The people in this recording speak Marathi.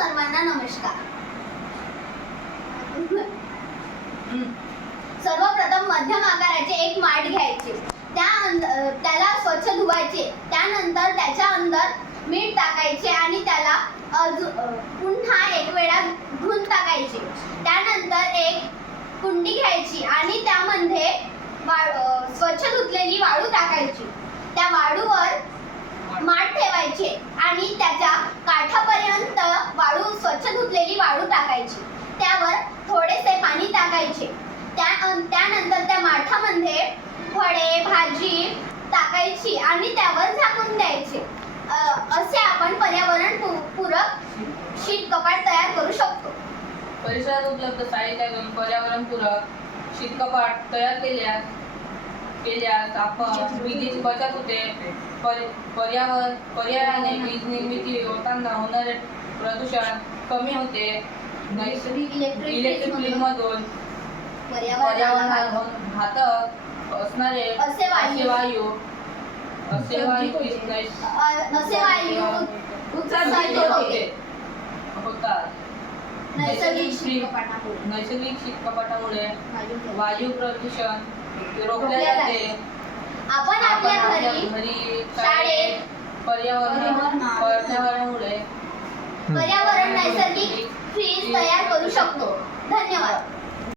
सर्वांना नमस्कार. सर्वप्रथम मध्यम आकाराचे एक माठ घ्यायचे. त्याला स्वच्छ धुवायचे. त्यानंतर त्याच्या अंदर मीठ टाकायचे आणि त्याला पुन्हा एक वेळा धुवून टाकायचे. त्यानंतर एक कुंडी घ्यायची आणि त्यामध्ये स्वच्छ धुतलेली वाळू टाकायची. त्या वाळूवर माठ ठेवायचे आणि त्याच्या काठापर्यंत स्वच्छ धुतलेली वाळू टाकायची. त्यावर थोडेसे पाणी टाकायचे. त्यानंतर त्या माठामध्ये फळे भाजी टाकायची आणि त्यावर झाकून द्यायचे. असे आपण पर्यावरण पूरक शीत कपाट तयार करू शकतो. परिसरात उपलब्ध साहित्यातून पर्यावरणपूरक शीत कपाट तयार केल्यास आपण विजेची बचत होते. पर्यायाने वीज निर्मिती होताना होणारे प्रदूषण कमी होते. इलेक्ट्रिक मधून पर्यावरणाला घातक असणारे असे वायू उत्सर्जित होतात. नैसर्गिक शीत कपाटामुळे वायू प्रदूषण रोखले जाते. आपण आपल्या घरी शाळेत पर्यावरणामुळे पर्यावरण नैसर्गिक फ्रीज तयार करू शकतो. धन्यवाद.